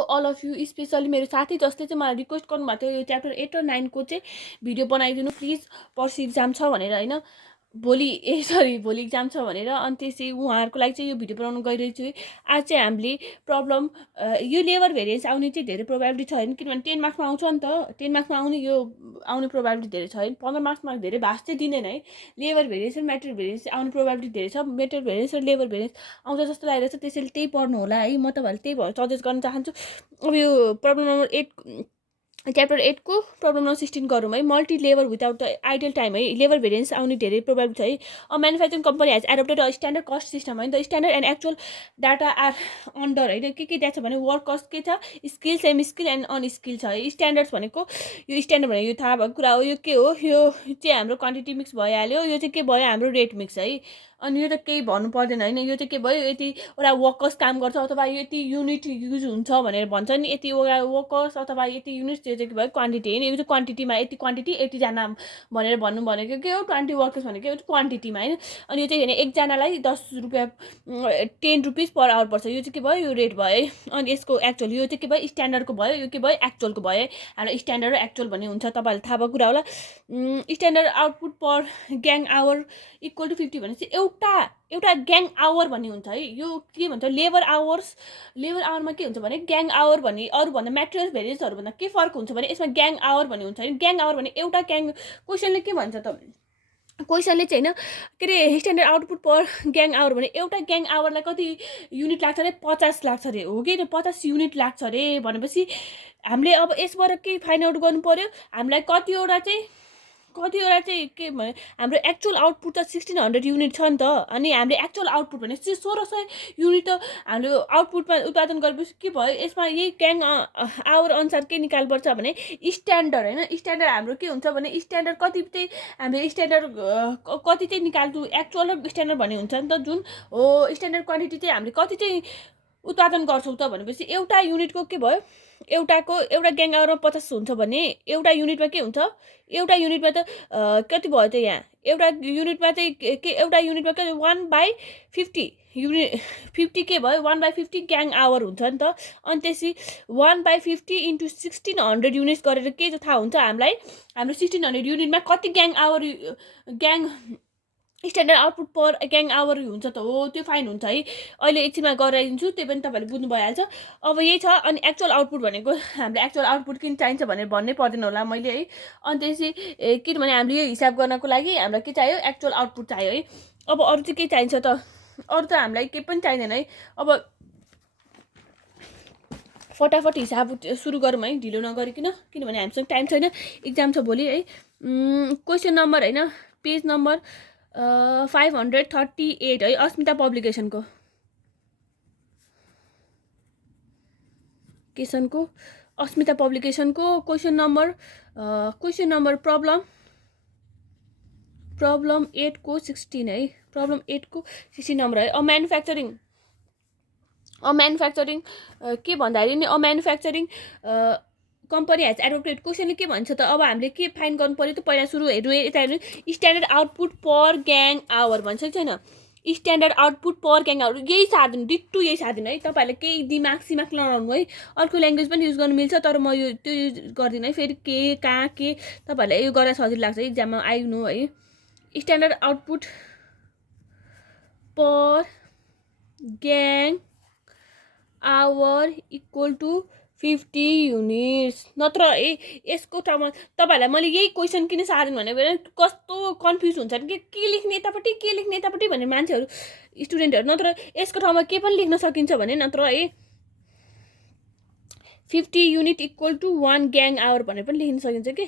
All of you specially मेरो साथी जसले चाहिँ मलाई रिक्वेस्ट गर्नुभएको थियो यो च्याप्टर 8 र 9 को चाहिँ भिडियो बनाइदिनु प्लिज, पर्सि इक्जाम छ भनेर होइन, भोलि इक्जाम छ भनेर। अनि त्यसै उहाँहरूको लागि चाहिँ यो भिडियो बनाउनु गइरहेको छु। आज चाहिँ हामीले प्रब्लम यो लेबर भेरिएन्स आउने चाहिँ धेरै प्रोबेबिलिटी छ होइन, किनभने 10 मार्क्समा आउँछ नि त। 10 मार्क्समा आउने प्रोबेबिलिटी धेरै छ होइन। 15 मार्क्समा धेरै भाष चाहिँ दिँदैन है। लेबर भेरिएन्स र मेटेरियल भेरिएन्स आउने प्रोबेबिलिटी धेरै छ। मेटेरियल भेरिएन्स र लेबर भेरिएन्स आउँछ जस्तो लागिरहेछ, त्यसैले त्यही पढ्नु होला है। म तपाईँहरूले त्यही भएर सजेस्ट गर्न चाहन्छु। अब यो प्रब्लम नम्बर 8 च्याप्टर 8 को प्रब्लम नम्बर 16 गरौँ है। Multi labour without idle time है। लेबर भेरिएन्स आउने धेरै प्रोबेबिलिटी छ है। A manufacturing company has adopted a standard cost system है। The standard and actual data are under होइन। के दिएको छ भने वर्क कस्ट के छ, skill, same skill and unskill छ है। स्ट्यान्डर्ड्स भनेको यो स्ट्यान्डर्ड भनेको यो थाहा भएको कुरा हो। यो के हो, यो चाहिँ हाम्रो क्वान्टिटी मिक्स भइहाल्यो। यो चाहिँ के भयो, हाम्रो रेट मिक्स है। अनि यो त केही भन्नु पर्दैन होइन। यो चाहिँ के भयो, यतिवटा वर्कर्स काम गर्छ अथवा यति युनिट युज हुन्छ भनेर भन्छ नि, यतिवटा वर्कर्स अथवा यति युनिट्स, त्यो चाहिँ के भयो, क्वान्टिटी होइन। यो चाहिँ क्वान्टिटीमा यति क्वान्टिटी यतिजना भनेर भन्नु भनेको के हो, 20 वर्कर्स भनेको यो क्वान्टिटीमा होइन। अनि यो चाहिँ होइन एकजनालाई 10 रुपियाँ 10 रुपिस पर आवर पर्छ। यो चाहिँ के भयो, यो रेट भयो है। अनि यसको एक्चुअल यो चाहिँ के भयो, स्ट्यान्डर्डको भयो। यो के भयो, एक्चुअलको भयो है। हाम्रो स्ट्यान्डर्ड र एक्चुअल भन्ने हुन्छ, तपाईँहरूले थाहा भएको कुरा होला। Standard output per gang hour equal to 50 भनेपछि एउटा ग्याङ आवर भन्ने हुन्छ है। यो के भन्छ, लेबर आवरमा के हुन्छ भने ग्याङ आवर भन्ने अरूभन्दा मेटेरियल भेरिएन्सहरूभन्दा के फरक हुन्छ भने यसमा ग्याङ आवर भन्ने हुन्छ है। ग्याङ आवर भने एउटा क्वेसनले के भन्छ त, क्वेसनले चाहिँ होइन के अरे standard output per gang hour भने एउटा ग्याङ आवरलाई कति युनिट लाग्छ अरे, 50 लाग्छ अरे हो कि 50 युनिट लाग्छ अरे। भनेपछि हामीले अब यसबाट के फाइन्ड आउट गर्नु पर्यो, हामीलाई कतिवटा चाहिँ के भने हाम्रो एक्चुअल आउटपुट त 1600 युनिट छ नि त। अनि हामीले एक्चुअल आउटपुट भने 1600 युनिट त हाम्रो आउटपुटमा उत्पादन गरेपछि के भयो, यसमा यही ग्याङ आवर अनुसार के निकाल्नुपर्छ भने स्ट्यान्डर्ड होइन। स्ट्यान्डर्ड हाम्रो के हुन्छ भने स्ट्यान्डर्ड कति चाहिँ हामीले स्ट्यान्डर्ड कति चाहिँ निकाल्छु, एक्चुअल र स्ट्यान्डर्ड भन्ने हुन्छ नि त। जुन हो स्ट्यान्डर्ड क्वान्टिटी चाहिँ हामीले कति चाहिँ उत्पादन गर्छौँ त भनेपछि एउटा युनिटको के भयो, एउटा ग्याङ आवरमा 50 हुन्छ भने एउटा युनिटमा के हुन्छ, एउटा युनिटमा त कति भयो त यहाँ, एउटा युनिटमा चाहिँ के एउटा युनिटमा के 1/50 युनिट 50 के भयो 1/50 ग्याङ आवर हुन्छ नि त। अनि त्यसै 1/50 इन्टु 1600 युनिट्स गरेर के चाहिँ थाहा हुन्छ हामीलाई, हाम्रो 1600 युनिटमा कति gang standard output per gang hour हुन्छ त हो, त्यो फाइन हुन्छ है। अहिले एकछिनमा गराइदिन्छु, त्यो पनि तपाईँहरूले बुझ्नु भइहाल्छ। अब यही छ। अनि एक्चुअल आउटपुट भनेको हामीले एक्चुअल आउटपुट किन चाहिन्छ भनेर भन्नै पर्दैन होला मैले है। अनि त्यसै किनभने हामीले यो हिसाब गर्नको लागि हामीलाई के चाहियो, एक्चुअल आउटपुट चाहियो है। अब अरू चाहिँ के चाहिन्छ त, अरू त हामीलाई केही पनि चाहिँदैन है। अब फटाफट हिसाब सुरु गरौँ है, ढिलो नगरिकन, किनभने हामीसँग टाइम छैन, इक्जाम छ भोलि है। क्वेसन नम्बर होइन, पेज नम्बर 538 है, अस्मिता पब्लिकेसनको अस्मिता पब्लिकेसनको क्वेसन नम्बर प्रब्लम 8 को 16 है। प्रब्लम 8 को 16 नम्बर है। म्यानुफ्याक्चरिङ के भन्दाखेरि नि, म्यानुफ्याक्चरिङ कम्पनी हेज एडप्टेड, क्वेसनले के भन्छ त। अब हामीले के फाइन गर्नु पर्यो त, पहिला सुरु हेर्नु यता हेर्नु, standard output per gang hour भन्छ कि छैन, standard output per gang hour, यही सार्दिनु, डिट्टु यही सार्दिनु है। तपाईँहरूले केही दिमाग नलाउनु है। अर्को ल्याङ्ग्वेज पनि युज गर्नु मिल्छ, तर म यो त्यो युज गर्दिनँ है। फेरि के कहाँ के तपाईँहरूलाई यो गरेर सजिलो लाग्छ इक्जाममा आइनु है। Standard output per gang hour equal to 50 units. नत्र यसको ठाउँमा तपाईँहरूलाई मैले यही क्वेसन किन सार्दिनु भने कस्तो कन्फ्युज हुन्छ नि, के लेख्ने यतापट्टि के लेख्ने यतापट्टि भन्ने मान्छेहरू स्टुडेन्टहरू। नत्र यसको ठाउँमा के पनि लेख्न सकिन्छ भने, नत्र 50 unit equal to 1 gang hour भनेर पनि लेख्न सकिन्छ कि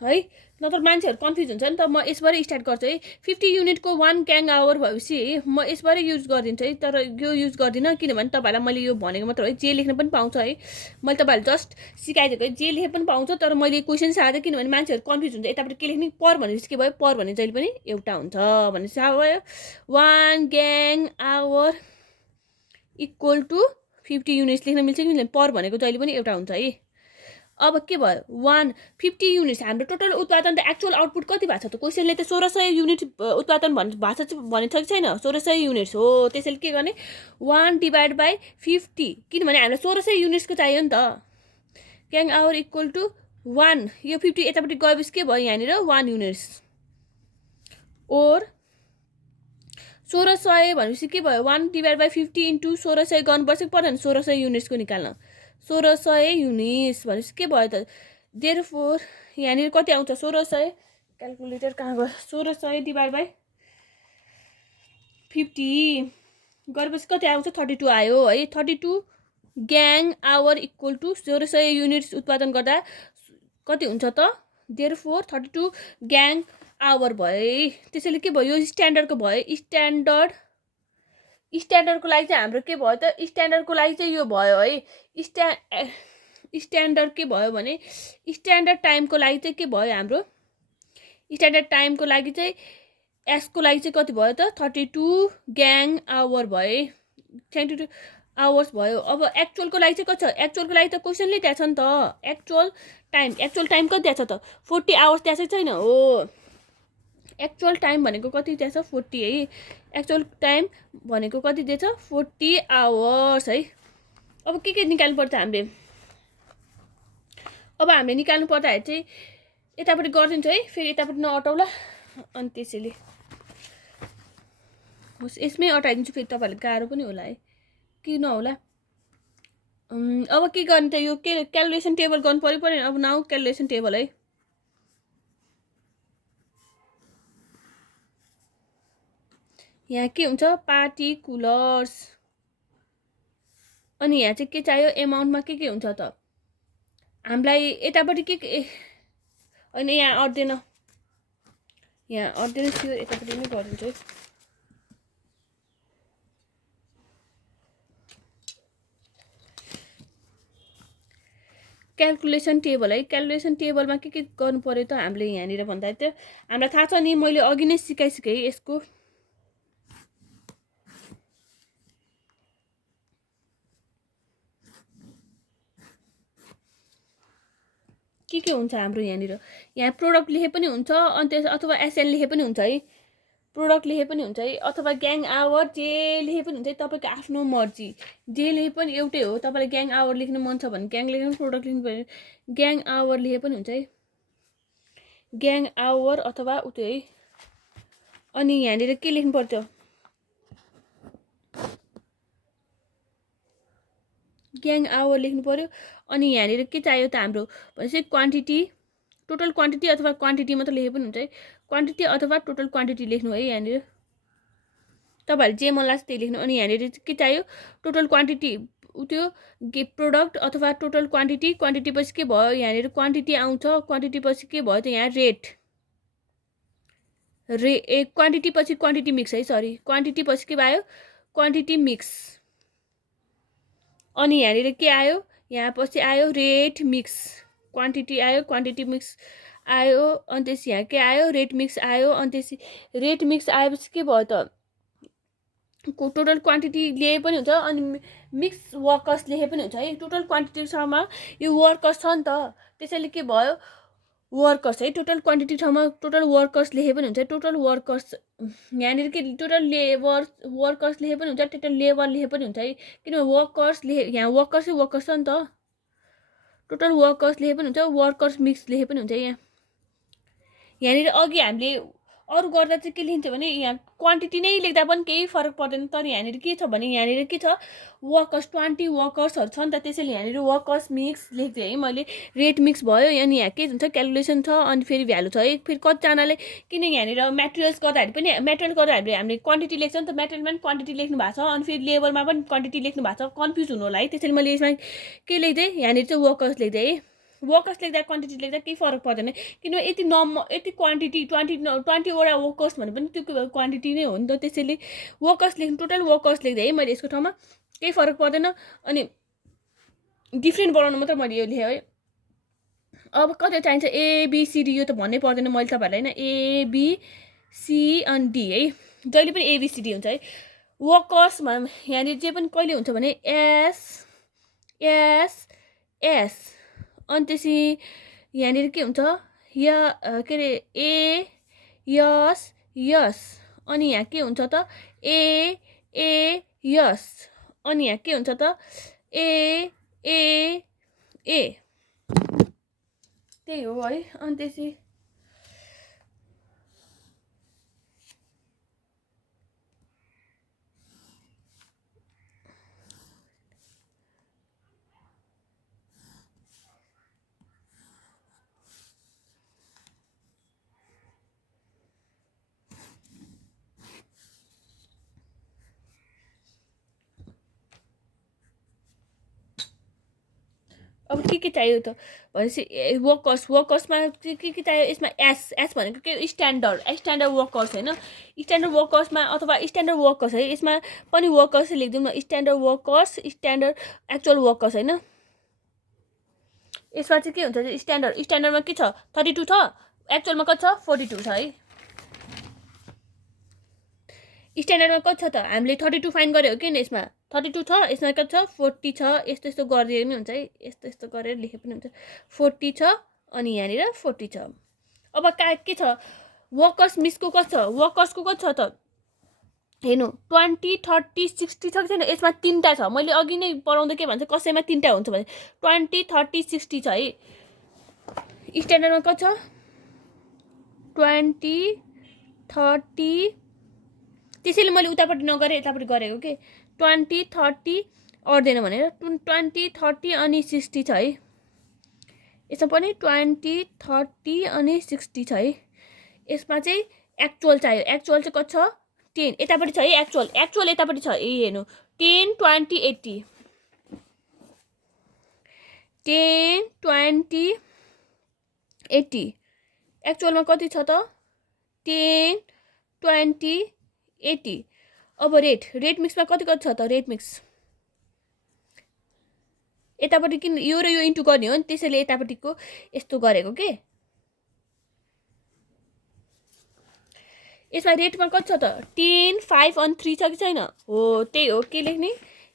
है। नत्र मान्छेहरू कन्फ्युज हुन्छ नि त। म यसबाटै स्टार्ट गर्छु है। 50 युनिटको 1 ग्याङ आवर भएपछि म यसबाटै युज गरिदिन्छु है, तर यो युज गर्दिनँ किनभने तपाईँलाई मैले यो भनेको मात्र है, जे लेख्न पनि पाउँछ है। मैले तपाईँहरूले जस्ट सिकाइदिएको है, जे लेखे पनि पाउँछ, तर मैले क्वेसन सार्दै किनभने मान्छेहरू कन्फ्युज हुन्छ, यतापट्टि के लेख्ने, पर भनेपछि के भयो, पर भने जहिले पनि एउटा हुन्छ भने थाहा भयो। 1 gang hour equal to 50 units लेख्न मिल्छ कि मिल्दैन, पर भनेको जहिले पनि एउटा हुन्छ है। अब के भयो 150 युनिट्स हाम्रो टोटल उत्पादन त एक्चुअल आउटपुट कति भएको छ त क्वेसनले त 1600 युनिट उत्पादन भएको छ भनेको छ कि छैन 1600 युनिट्स हो त्यसैले के गर्ने 1 डिभाइड बाई 50 किनभने हामीलाई 1600 युनिट्सको चाहियो नि त ग्याङ आवर इक्वल टु 1 यो 50 यतापट्टि गएपछि के भयो यहाँनिर 1 युनिट्स ओर 1600 भनेपछि के भयो 1 डिभाइड बाई 50 इन्टु 1600 गर्नुपर्छ कि पर्दैन 1600 युनिट्सको निकाल्न 1600 युनिट्स भनेपछि के भयो त देयरफोर यहाँनिर कति आउँछ 1600 क्यालकुलेटर कहाँ गयो 1600 डिभाइड बाई 50 गरेपछि कति आउँछ 32 आयो है 32 gang hour equal to 1600 units उत्पादन गर्दा कति हुन्छ त देयरफोर 32 ग्याङ आवर भयो है त्यसैले के भयो यो स्ट्यान्डर्डको भयो स्ट्यान्डर्डको लागि चाहिँ हाम्रो के भयो त स्ट्यान्डर्डको लागि चाहिँ यो भयो है स्ट्यान्डर्ड के भयो भने स्ट्यान्डर्ड टाइमको लागि चाहिँ के भयो हाम्रो स्ट्यान्डर्ड टाइमको लागि चाहिँ एसको लागि चाहिँ कति भयो त 32 ग्याङ आवर भयो 32 आवर्स भयो अब एक्चुअलको लागि चाहिँ कति छ एक्चुअलको लागि त क्वेसनले त्यहाँ छ नि त एक्चुअल टाइम कति त्यहाँ छ त 40 आवर्स त्यहाँ चाहिँ छैन हो एक्चुअल टाइम भनेको कति त्यहाँ छ 40 है एक्चुअल टाइम भनेको कति दिएछ 40 आवर्स है अब के निकाल्नु पर्छ हामीले अब हामीले निकाल्नु पर्दाखेरि चाहिँ यतापट्टि गरिदिन्छु है फेरि यतापट्टि नअटाउला अनि त्यसैले होस् यसमै अटाइदिन्छु फेरि तपाईँहरूले गाह्रो पनि होला है कि नहोला अब के गर्ने त यो के क्यालकुलेसन टेबल गर्नु पर्यो अब नाउ क्यालकुलेसन टेबल है यहाँ के हुन्छ पार्टिकुलर्स अनि यहाँ चाहिँ के चाहियो एमाउन्टमा के हुन्छ त हामीलाई यतापट्टि के अनि यहाँ अट्दैन थियो यतापट्टि नै गरिदिन्छु है क्यालकुलेसन टेबल है क्यालकुलेसन टेबलमा के गर्नु पर्यो त हामीले यहाँनिर भन्दा त हामीलाई थाहा छ नि मैले अघि नै सिकाइसकेँ यसको के हुन्छ हाम्रो यहाँ प्रोडक्ट लेखे पनि हुन्छ अनि त्यस अथवा एसएल लेखे पनि हुन्छ है प्रोडक्ट लेखे पनि हुन्छ है अथवा ग्याङ आवर जे लेखे पनि हुन्छ तपाईँको आफ्नो मर्जी जे लेखे पनि एउटै हो तपाईँलाई ग्याङ आवर लेख्नु मन छ भने ग्याङ लेख्नु प्रोडक्ट लेख्नु पर्यो ग्याङ आवर लेखे पनि हुन्छ है ग्याङ आवर अथवा उतै है अनि यहाँनिर के लेख्नु पर्छ ग्याङ आवर लेख्नु पर्यो अनि यहाँनिर के चाहियो त हाम्रो भनेपछि क्वान्टिटी टोटल क्वान्टिटी अथवा क्वान्टिटी मात्र लेखे पनि हुन्छ है क्वान्टिटी अथवा टोटल क्वान्टिटी लेख्नु है यहाँनिर तपाईँहरूले जे मन लाग्छ त्यही लेख्नु अनि यहाँनिर के चाहियो टोटल क्वान्टिटी त्यो प्रोडक्ट अथवा टोटल क्वान्टिटी पछि के भयो यहाँनिर क्वान्टिटी आउँछ क्वान्टिटी पछि के भयो त यहाँ रेट क्वान्टिटी पछि क्वान्टिटी मिक्स है सरी क्वान्टिटी पछि के भयो क्वान्टिटी मिक्स अनि यहाँनिर के आयो यहाँ पछि आयो रेट मिक्स क्वान्टिटी आयो क्वान्टिटी मिक्स आयो अनि त्यसपछि यहाँ के आयो रेट मिक्स आयो अनि त्यसपछि रेट मिक्स आएपछि के भयो त टोटल क्वान्टिटी लिए पनि हुन्छ अनि मिक्स वर्कर्स लेखे पनि हुन्छ है टोटल क्वान्टिटीसम्म यो वर्कर्स छ नि त त्यसैले के भयो वर्कर्स है टोटल क्वान्टिटी ठाउँमा टोटल वर्कर्स लेखे पनि हुन्छ टोटल वर्कर्स यहाँनिर के टोटल वर्कर्स लेखे पनि हुन्छ टोटल लेबर लेखे पनि हुन्छ है किनभने वर्कर्स यहाँ वर्कर्स छ नि त टोटल वर्कर्स लेखे पनि हुन्छ वर्कर्स मिक्स लेखे पनि हुन्छ यहाँनिर अघि हामीले अरू गर्दा चाहिँ के लेखिन्छ भने यहाँ क्वान्टिटी नै लेख्दा पनि केही फरक पर्दैन तर यहाँनिर के छ भने यहाँनिर के छ वर्कर्स 20 वर्कर्सहरू छ नि त त्यसैले यहाँनिर वर्कर्स मिक्स लेखिदिएँ है मैले रेट मिक्स भयो अनि यहाँ के हुन्छ क्यालकुलेसन छ अनि फेरि भ्यालु छ है फेरि कतिजनाले किन यहाँनिर मेटेरियल्स गर्दाखेरि पनि मेटेरियल गर्दाखेरि हामीले क्वान्टिटी लेख्छ नि त मेटेरियलमा पनि क्वान्टिटी लेख्नु भएको छ अनि फेरि लेबरमा पनि क्वान्टिटी लेख्नु भएको छ कन्फ्युज हुनु होला है त्यसैले मैले यसमा के लेख्दै यहाँनिर चाहिँ वर्कर्स लेख्दै है वर्कर्स लेख्दा क्वान्टिटी लेख्दा केही फरक पर्दैन किनभने यति क्वान्टिटी 20वटा वर्कर्स भने पनि त्यो क्वान्टिटी नै हो नि त त्यसैले वर्कर्स लेख्नु टोटल वर्कर्स लेख्दै है मैले यसको ठाउँमा केही फरक पर्दैन अनि डिफ्रेन्ट बनाउनु मात्र मैले यो लेखेँ है अब कति चाहिन्छ एबिसिडी यो त भन्नै पर्दैन मैले तपाईँहरूलाई होइन एबिसी अनि डी है जहिले पनि एबिसिडी हुन्छ है वर्कर्समा यहाँनिर जे पनि कहिले हुन्छ भने एस अनि त्यसपछि यहाँनिर के हुन्छ के अरे ए यस यस अनि यहाँ के हुन्छ त ए यस अनि यहाँ के हुन्छ त ए त्यही हो है। अनि त्यसपछि अब के चाहियो त भनेपछि वर्कर्समा के चाहियो यसमा एस भनेको के स्ट्यान्डर्ड वर्कर्स होइन स्ट्यान्डर्ड वर्कर्समा अथवा स्ट्यान्डर्ड वर्कर्स है यसमा पनि वर्कर्स लेखिदिउँ न standard workers standard actual workers होइन यसमा चाहिँ के हुन्छ स्ट्यान्डर्डमा के छ 32 छ एक्चुअलमा कति छ 42 छ है स्ट्यान्डर्डमा कति छ त हामीले 32 फाइन गरे हो कि यसमा 32 छ यसमा कति छ 40 छ यस्तो यस्तो गरिदिए पनि हुन्छ है यस्तो गरेर लेखे पनि हुन्छ 40 छ अनि यहाँनिर 40 छ। अब के छ वर्कर्सको कति छ त हेर्नु 20 30 60 छ कि छैन यसमा 3टा छ मैले अघि नै पढाउँदा के भन्छ कसैमा 3टा हुन्छ भने 20 30 60 छ है स्ट्यान्डर्डमा कति छ 20 30 त्यसैले मैले उतापट्टि नगरे यतापट्टि गरेको के 20 30 अड्दैन भनेर 20 30 अनि 60 छ है यसमा पनि 20 30 अनि 60 छ है यसमा चाहिँ एक्चुअल चाहियो एक्चुअल चाहिँ कति छ 10 यतापट्टि छ है एक्चुअल यतापट्टि छ हेर्नु 10 20 80 10 20 80 एक्चुअलमा कति छ त 10 20 80 अब रेट मिक्समा कति छ त रेट मिक्स यतापट्टि किन यो र यो इन्टु गर्ने हो नि त्यसैले यतापट्टिको यस्तो गरेको के यसमा रेटमा कति छ त 10 5 अनि 3 छ कि छैन हो त्यही हो के लेख्ने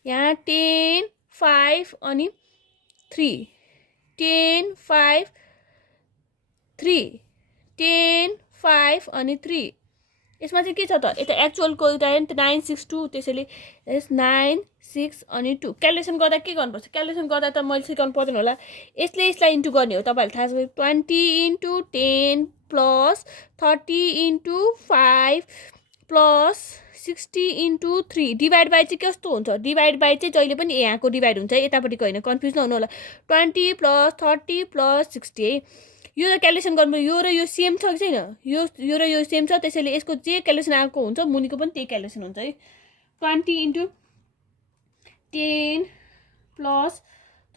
यहाँ 10 5 अनि 3 10 5 3 10 5 अनि 3 यसमा चाहिँ के छ त यता एक्चुअलको एउटा 962 त्यसैले 96 अनि 2 क्यालकुलेसन गर्दा के गर्नुपर्छ क्यालकुलेसन गर्दा त मैले सिकाउनु पर्दैन होला यसलाई इन्टु गर्ने हो तपाईँहरूले थाहा छ 20 into 10 plus 30 into 5 plus 60 into 3 divide by चाहिँ कस्तो हुन्छ डिभाइड बाई चाहिँ जहिले पनि यहाँको डिभाइड हुन्छ यतापट्टिको होइन कन्फ्युज नहुनु होला 20 प्लस 30 प्लस 60 है यो त क्यालकुलेसन गर्नु यो र यो सेम छ कि छैन यो र यो सेम छ त्यसैले यसको जे क्यालकुलेसन आएको हुन्छ मुनिको पनि त्यही क्यालकुलेसन हुन्छ है 20 into 10 plus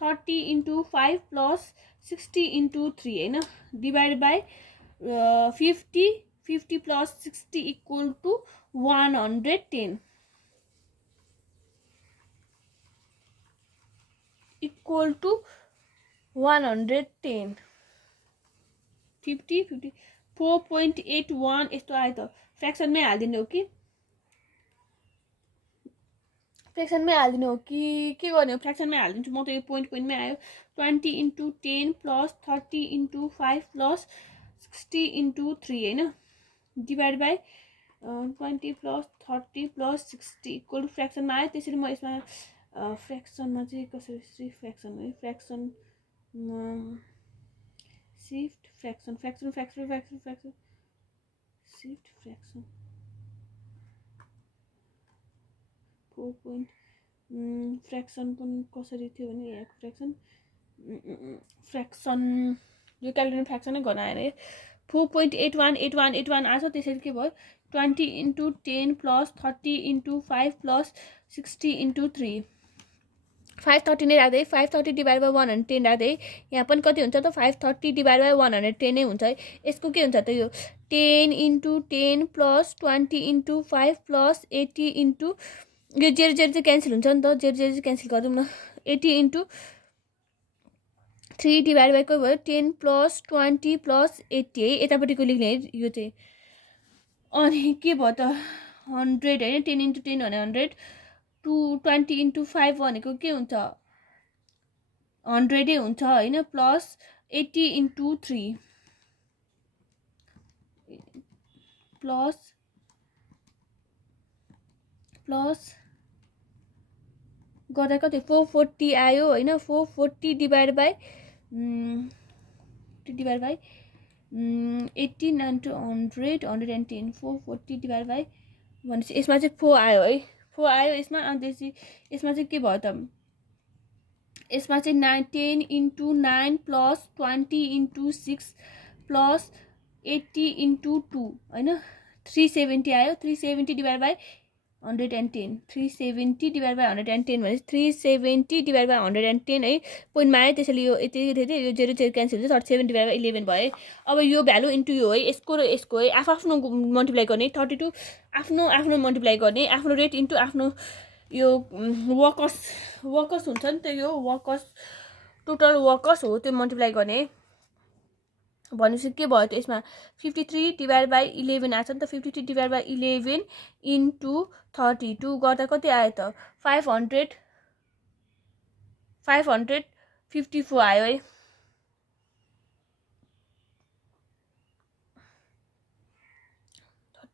30 into 5 plus 60 into 3 होइन divide by 50 plus 60 equal to 110 equal to 110 50 4.81 यस्तो आयो त फ्र्याक्सनमै हालिदिने हो कि के गर्ने हो फ्र्याक्सनमै हालिदिन्छु म त यो पोइन्टमै आयो 20 into 10 plus 30 into 5 plus 60 into 3 होइन divide by 20 plus 30 plus 60 equal to फ्र्याक्सनमा आयो त्यसरी म यसमा फ्र्याक्सनमा चाहिँ कसरी फ्र्याक्सन है fraction shift fraction shift fraction 4 fraction पनि कसरी थियो भने यहाँको फ्र्याक्सन यो क्यालकुलेसन फ्र्याक्सनै गर्न आएन है 4.81 आएको छ त्यसरी के भयो 20 into 10 plus 30 into 5 plus 60 into 3 530 नै राख्दै 530 डिभाइड बाई 110 राख्दै यहाँ पनि कति हुन्छ त 530 डिभाइड बाई 110 नै हुन्छ है यसको के हुन्छ त यो 10 into 10 plus 20 into 5 plus 80 into यो 0 चाहिँ क्यान्सल हुन्छ नि त 0 चाहिँ क्यान्सल गरिदिउँ न 80 इन्टु 3 डिभाइड बाई के भयो 10 प्लस 20 प्लस 80 है यतापट्टिको लेख्ने है यो चाहिँ अनि के भयो त 100 होइन 10 इन्टु 10 भने 100 20 इन्टु 5 भनेको के हुन्छ 100 हुन्छ हैन प्लस 80 * 3 प्लस गर्दा कति 440 आयो हैन 440 divide by 18 into 100 110 440 divide by भनेपछि यसमा चाहिँ 4 आयो है 4 आयो यसमा अनि यसमा चाहिँ के भयो त यसमा चाहिँ 10 * 9 प्लस 20 * 6 प्लस 80 * 2 हैन 370 आयो 370 डिभाइड बाइ 110 370 डिभाइड बाइ 110 भनेपछि 370 डिभाइड बाइ 110 है पोइन्टमा आयो त्यसैले यो यति धेरै यो 0 0 क्यान्सल हुन्छ 37 डिभाइड बाइ 11 भयो अब यो भ्यालु इन्टु यो है यसको र यसको है आफ्नो मल्टिप्लाई गर्ने 32 आफ्नो मल्टिप्लाई गर्ने आफ्नो रेट इन्टु आफ्नो यो वर्कर्स हुन्छ नि त यो वर्कर्स टोटल वर्कर्स हो त्यो मल्टिप्लाई गर्ने भनेपछि के भयो त यसमा 53 डिभाइड बाइ 11 आछ नि त 53 डिभाइड बाइ 11 इन्टु 32 गर्दा कति आयो त 554 आयो है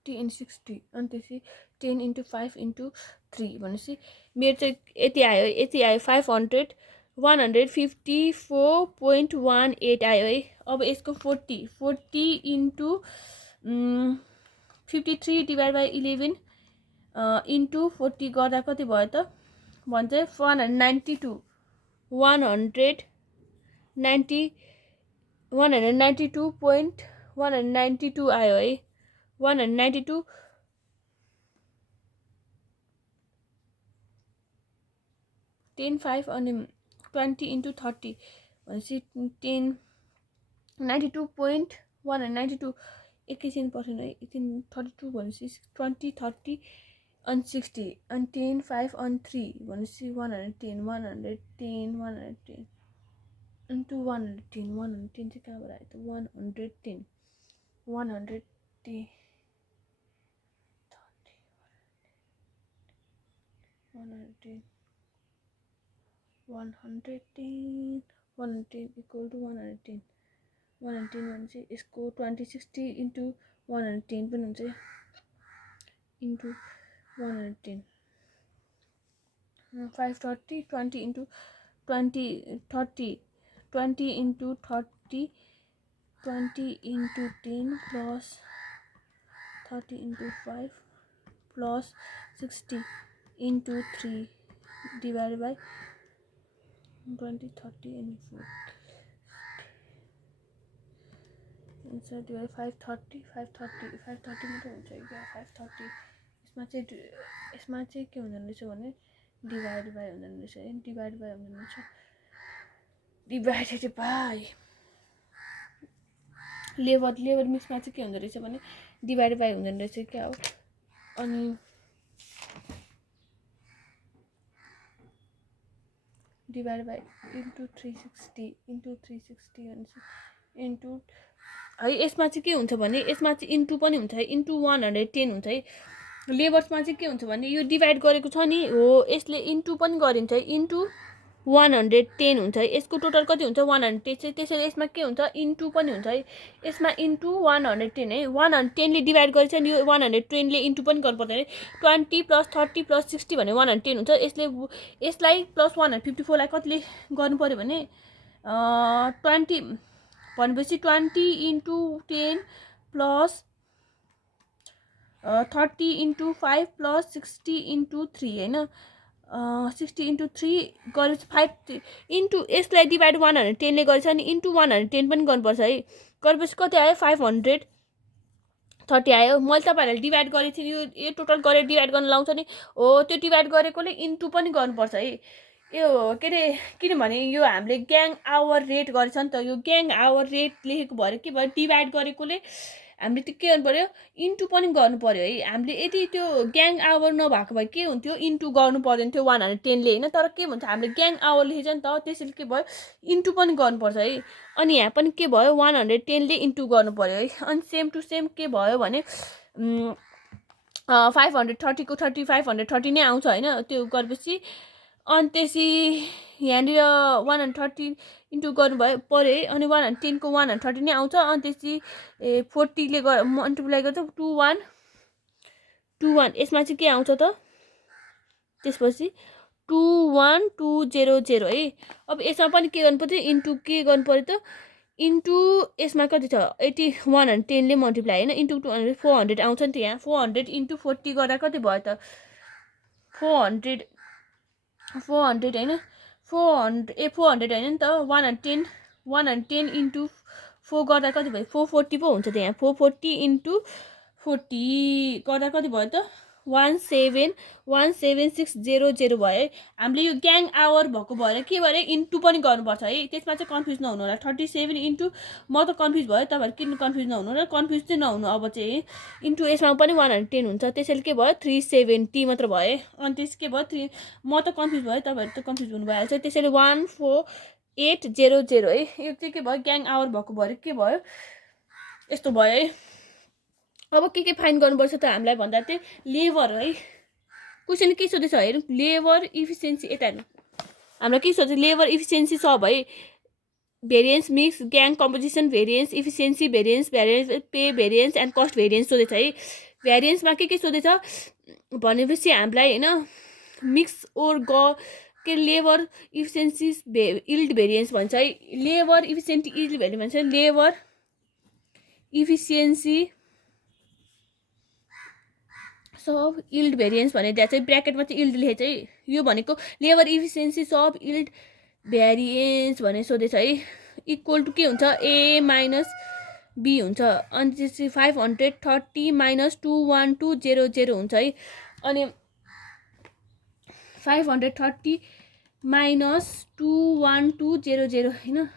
30 * 60 अनि त्यसपछि 10 * 5 * 3 भनेपछि मेरो चाहिँ यति आयो 154.18 आयो है अब यसको 40 इन्टु 53 डिभाइड बाइ 11 इन्टु 40 गर्दा कति भयो त भन्छ 192.192 आयो है 192 10 5 अनि 20 * 30 भनेपछि 10 92.192 एकैछिन है 32 भनेपछि 20 30 अनि 60 अनि 10 5 अनि 3 भनेपछि 110 इन्टु 110 चाहिँ कहाँबाट आयो त 110 110 equal to 110 भनेपछि यसको 2060 इन्टु 110 पनि हुन्छ into 110 530 20 into 20 30 20 into 30 20 into 10 plus 30 into 5 plus 60 into 3 divide by 20 30 and 4 answer divide 530 मात्रै हुन्छ क्या 530 यसमा चाहिँ के हुँदैन रहेछ भने डिभाइड बाइ हुँदैन रहेछ है डिभाइड बाइ हुँदैन रहेछ डिभाइडेड बाइ लेबर मिक्समा चाहिँ के हुँदो रहेछ भने डिभाइड बाइ हुँदैन रहेछ क्या हो अनि डिभाइड बाइ इन्टु 360 इन्टु है यसमा चाहिँ के हुन्छ भने यसमा चाहिँ इन्टु पनि हुन्छ है इन्टु 110 हुन्छ है लेबर्समा चाहिँ के हुन्छ भने यो डिभाइड गरेको छ नि हो यसले इन्टु पनि गरिन्छ है इन्टु 110 हुन्छ है यसको टोटल कति हुन्छ 110 चाहिँ त्यसैले यसमा के हुन्छ इन्टु पनि हुन्छ है यसमा इन्टु 110 है 110 ले डिभाइड गरेछ नि यो 110 ले इन्टु पनि गर्नुपर्छ है 20 प्लस 30 प्लस 60 भने 110 हुन्छ यसलाई प्लस 154 लाई कतिले गर्नु पर्यो भने 20 भनेपछि 20 into 10 plus 30 into 5 plus 60 into 3 हैन 60 इन्टु 3 गरेपछि 5 इन्टु यसलाई डिभाइड 110 ले गरेछ नि इन्टु 110 पनि गर्नुपर्छ है गरेपछि कति आयो 530 आयो मैले तपाईहरुले डिभाइड गरेको थिएँ यो टोटल गरेर डिभाइड गर्न लाउँछ नि हो त्यो डिभाइड गरेकोले इन्टु पनि गर्नुपर्छ है यो के रे किनभने यो हामीले ग्याङ आवर रेट गरेछ नि त यो ग्याङ आवर रेट लेखेको भएर के भयो डिभाइड गरेकोले हामीले त्यो के गर्नु पर्यो इन्टु पनि गर्नु पर्यो है हामीले यदि त्यो ग्याङ आवर नभएको भए के हुन्थ्यो इन्टु गर्नु पर्दैन थियो 110 ले हैन तर के भन्छ हामीले ग्याङ आवर लेखेछ नि त त्यसैले के भयो इन्टु पनि गर्नुपर्छ है अनि यहाँ पनि के भयो 110 ले इन्टु गर्नु पर्यो है अनि सेम टु सेम के भयो भने 530 को 30 530 नै आउँछ हैन त्यो गरेपछि अनि त्यसै यहाँनिर 130 इन्टु गर्नुभयो पऱ्यो है। अनि 110 को 130 नै आउँछ। अनि त्यसै 40 ले मल्टिप्लाई गर्छ 2121 यसमा चाहिँ के आउँछ त त्यसपछि 21200 है। अब यसमा पनि के गर्नु पर्छ इन्टु के गर्नु पर्यो त इन्टु यसमा कति छ 8110 ले मल्टिप्लाई हैन इन्टु 200 400 आउँछ नि त यहाँ 400 इन्टु 40 गर्दा कति भयो त 400 हैन 400 हैन नि त 110 इन्टु 4 गर्दा कति भयो 440 पो हुन्छ त यहाँ 440 इन्टु 40 गर्दा कति भयो त 17600 भयो है। हामीले यो ग्याङ आवर भएको भएर के भएर इन्टु पनि गर्नुपर्छ है। त्यसमा चाहिँ कन्फ्युज नहुनु होला 37 इन्टु म त कन्फ्युज भयो तपाईँहरू किन कन्फ्युज नहुनु होला कन्फ्युज चाहिँ नहुनु अब चाहिँ इन्टु यसमा पनि 110 हुन्छ त्यसैले के भयो 370 मात्र भयो। अनि त्यस के भयो म त कन्फ्युज भयो तपाईँहरू त कन्फ्युज हुनु भइहाल्छ त्यसैले 14800 है। यो चाहिँ के भयो ग्याङ आवर भएको भएर के भयो यस्तो भयो है। अब के फाइन गर्नुपर्छ त हामीलाई भन्दा चाहिँ लेबर है। क्वेसन के सोधेछ हेरौँ लेबर इफिसियन्सी यता हेर्नु हामीलाई के सोध्छ लेबर इफिसियन्सी छ भाइ variance mix gang composition variance efficiency variance pay variance and cost variance सोधेछ है। भेरिएन्समा के सोधेछ भनेपछि हामीलाई हैन मिक्स ओर के लेबर इफिसियन्सी इल्ड भेरिएन्स भन्छ है। लेबर इफिसियन्सी इल्ड भेरिएन्स भन्छ लेबर इफिसियन्सी सब इल्ड भेरिएन्स भने त्यहाँ चाहिँ ब्र्याकेटमा चाहिँ इल्ड लेखेछ है। यो भनेको लेबर इफिसियन्सी सब इल्ड भेरिएन्स भने सोधेछ है। इक्वल टु के हुन्छ ए माइनस बी हुन्छ। अनि त्यसपछि 530 माइनस 21200 हुन्छ है। अनि 530 माइनस 21200 हैन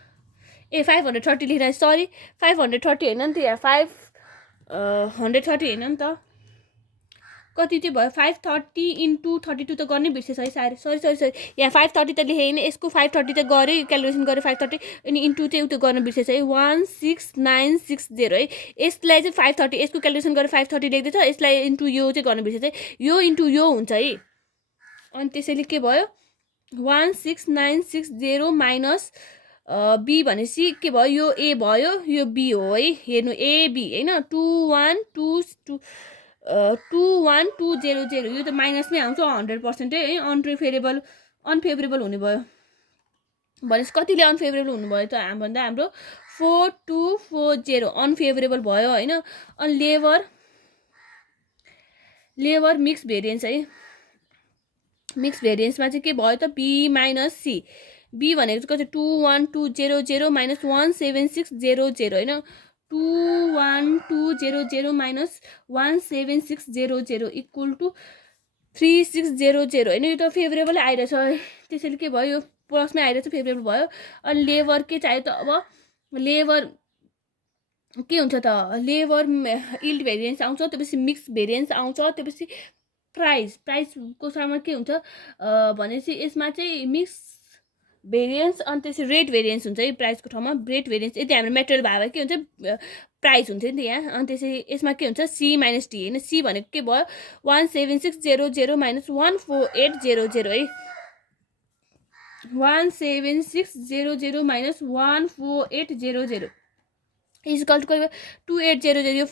ए 530 लेख्दा सरी 530 हैन नि त यहाँ 530 हैन नि त कति चाहिँ भयो 530 इन्टु 32 त गर्नै बिर्सेछ है सायद सरी यहाँ 530 त लेखेँ होइन यसको 530 त गऱ्यो क्यालकुलेसन गरेँ 530 अनि इन्टु चाहिँ उयो गर्न बिर्सेछ है 16960 है। यसलाई चाहिँ 530 यसको क्यालकुलेसन गरेर 530 लेख्दैछ यसलाई इन्टु यो चाहिँ गर्न बिर्सेछ है यो इन्टु यो हुन्छ है। अनि त्यसैले के भयो 16960 माइनस बी भनेपछि के भयो यो ए भयो यो बी हो है। हेर्नु ए बी हैन 21200 यो त माइनसमै आउँछ 100% है अनफेभरेबल हुने भयो भनेपछि कतिले अनफेभरेबल हुनुभयो त भन्दा हाम्रो 4240 अनफेभरेबल भयो हैन। अनि लेबर मिक्स भेरिएन्स है मिक्स भेरिएन्समा चाहिँ के भयो त बी माइनस सी बी भनेको चाहिँ कति 21200 माइनस 17600 हैन 21200 माइनस 17600 इक्वल टु 3600 हैन। यो त फेभरेबल आइरहेछ त्यसैले के भयो यो प्लसमै आइरहेछ फेभरेबल भयो। अनि लेबर के चाहियो त अब लेबर के हुन्छ त लेबर इल्ड भेरिएन्स आउँछ त्यसपछि मिक्स भेरिएन्स आउँछ त्यसपछि प्राइसको सामा के हुन्छ भनेपछि यसमा चाहिँ मिक्स भेरिएन्स अनि त्यसपछि रेट भेरिएन्स हुन्छ है प्राइसको ठाउँमा रेट भेरिएन्स यदि हाम्रो मेटेरियल भाव के हुन्छ प्राइस हुन्छ नि त यहाँ। अनि त्यसपछि यसमा के हुन्छ सी माइनस डी हैन सी भनेको के भयो 17600 माइनस 14800 है 17600 माइनस 14800 इक्वल टु 2800 यो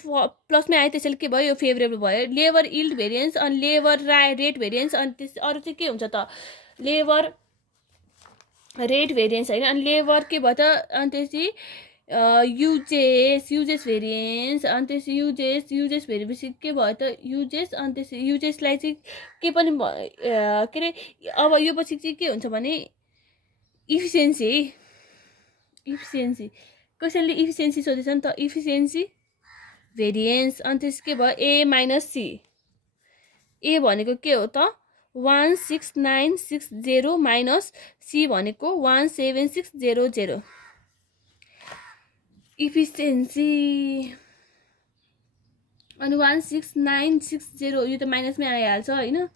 प्लसमै आयो त्यसैले के भयो यो फेभरेबल भयो। लेबर इल्ड भेरिएन्स अनि लेबर रेट भेरिएन्स अनि त्यस अरु चाहिँ के हुन्छ त लेबर रेट भेरिएन्स हैन अनि लेबर के भयो त अनि त्यसपछि युजेस भेरिएन्स अनि त्यसपछि युजेस भेरिएपछि के भयो त युजेस अनि त्यसपछि युजेसलाई चाहिँ के पनि के रे अब यो पछि चाहिँ के हुन्छ भने इफिसियन्सी क्वेसनले इफिसियन्सी सोधेछ नि त इफिसियन्सी भेरिएन्स अनि त्यस के भयो ए माइनस सी ए भनेको के हो त 16960 माइनस सी भनेको 17600 इफिसियन्सी अनि 16960 यो त माइनसमै आइहाल्छ हैन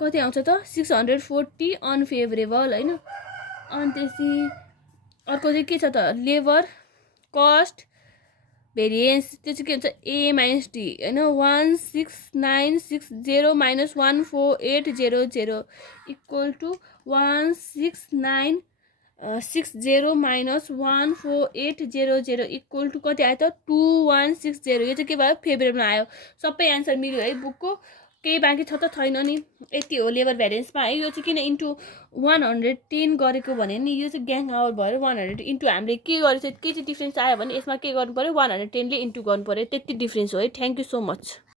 कति आउँछ त 640 अनफेभरेबल हैन। अनि त्यसपछि अर्को चाहिँ के छ त लेबर कस्ट भेरिएन्स त्यो चाहिँ के हुन्छ ए माइनस डी होइन 16960 minus 14800 equal to 16960 minus 14800 equal to कति आयो त 2160 यो चाहिँ के भयो फेब्रुअरीमा आयो सबै एन्सर मिल्यो है बुकको केही बाँकी छ त छैन नि यति हो लेबर भ्यारिएन्समा है यो चाहिँ किन इन्टु 110 गरेको भने नि यो चाहिँ ग्याङ आवर भएर 100 इन्टु हामीले के गरेको के चाहिँ डिफ्रेन्स आयो भने यसमा के गर्नु पऱ्यो 110ले इन्टु गर्नु पऱ्यो त्यति डिफ्रेन्स हो है थ्याङ्क यू सो मच